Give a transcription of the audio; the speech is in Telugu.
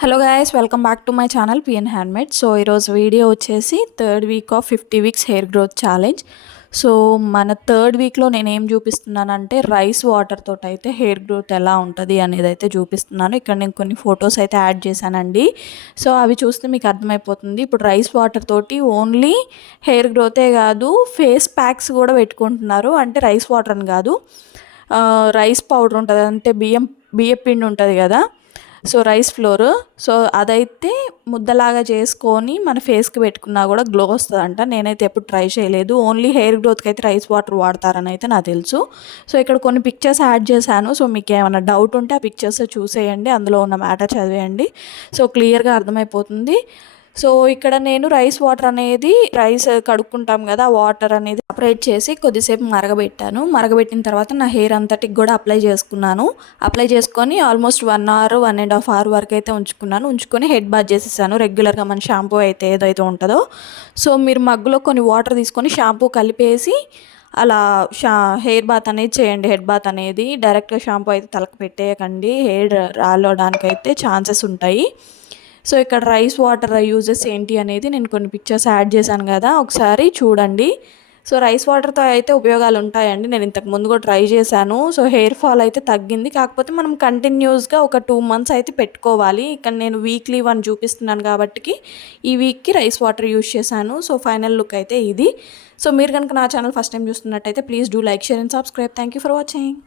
Hello guys, welcome back to my channel PN handmade. So ఈరోజు వీడియో వచ్చేసి third week off 50 weeks hair growth challenge. So మన థర్డ్ వీక్లో నేను ఏం చూపిస్తున్నానంటే రైస్ వాటర్ తోటి అయితే హెయిర్ గ్రోత్ ఎలా ఉంటుంది అనేది అయితే చూపిస్తున్నాను. ఇక్కడ నేను కొన్ని ఫొటోస్ అయితే యాడ్ చేశానండి. సో అవి చూస్తే మీకు అర్థమైపోతుంది. ఇప్పుడు రైస్ వాటర్ తోటి ఓన్లీ హెయిర్ గ్రోతే కాదు, ఫేస్ ప్యాక్స్ కూడా పెట్టుకుంటున్నారు. అంటే రైస్ వాటర్ అని కాదు, రైస్ పౌడర్ ఉంటుంది, అంటే బియ్యం పిండి ఉంటుంది కదా, సో రైస్ ఫ్లోర్, సో అదైతే ముద్దలాగా చేసుకొని మన ఫేస్కి పెట్టుకున్నా కూడా గ్లో వస్తుందంట. నేనైతే ఎప్పుడు ట్రై చేయలేదు, ఓన్లీ హెయిర్ గ్రోత్కి అయితే రైస్ వాటర్ వాడతారని అయితే నాకు తెలుసు. సో ఇక్కడ కొన్ని పిక్చర్స్ యాడ్ చేశాను. సో మీకు ఏమైనా డౌట్ ఉంటే ఆ పిక్చర్స్ చూసేయండి, అందులో ఉన్న మ్యాటర్ చదివేయండి, సో క్లియర్గా అర్థమైపోతుంది. సో ఇక్కడ నేను రైస్ వాటర్ అనేది, రైస్ కడుక్కుంటాం కదా, వాటర్ అనేది సపరేట్ చేసి కొద్దిసేపు మరగబెట్టాను. మరగబెట్టిన తర్వాత నా హెయిర్ అంతటికి కూడా అప్లై చేసుకున్నాను. అప్లై చేసుకొని ఆల్మోస్ట్ 1 అవర్ 1.5 అవర్ వరకు అయితే ఉంచుకొని హెడ్ బాత్ చేసేసాను. రెగ్యులర్గా మన షాంపూ అయితే ఏదైతే ఉంటుందో, సో మీరు మగ్గులో కొన్ని వాటర్ తీసుకొని షాంపూ కలిపేసి అలా హెయిర్ బాత్ అనేది చేయండి. హెడ్ బాత్ అనేది డైరెక్ట్గా షాంపూ అయితే తలకు పెట్టేయకండి, హెయిర్ రాలడానికి అయితే ఛాన్సెస్ ఉంటాయి. సో ఇక్కడ రైస్ వాటర్ యూజెస్ ఏంటి అనేది నేను కొన్ని పిక్చర్స్ యాడ్ చేశాను కదా, ఒకసారి చూడండి. సో రైస్ వాటర్తో అయితే ఉపయోగాలు ఉంటాయండి, నేను ఇంతకు ముందు కూడా ట్రై చేశాను. సో హెయిర్ ఫాల్ అయితే తగ్గింది, కాకపోతే మనం కంటిన్యూస్గా ఒక 2 మంత్స్ అయితే పెట్టుకోవాలి. ఇక్కడ నేను వీక్లీ 1 చూపిస్తున్నాను కాబట్టి ఈ వీక్కి రైస్ వాటర్ యూజ్ చేశాను. సో ఫైనల్ లుక్ అయితే ఇది. సో మీరు కనుక నా ఛానల్ ఫస్ట్ టైం చూస్తున్నట్టయితే please do like, share and subscribe. Thank you for watching.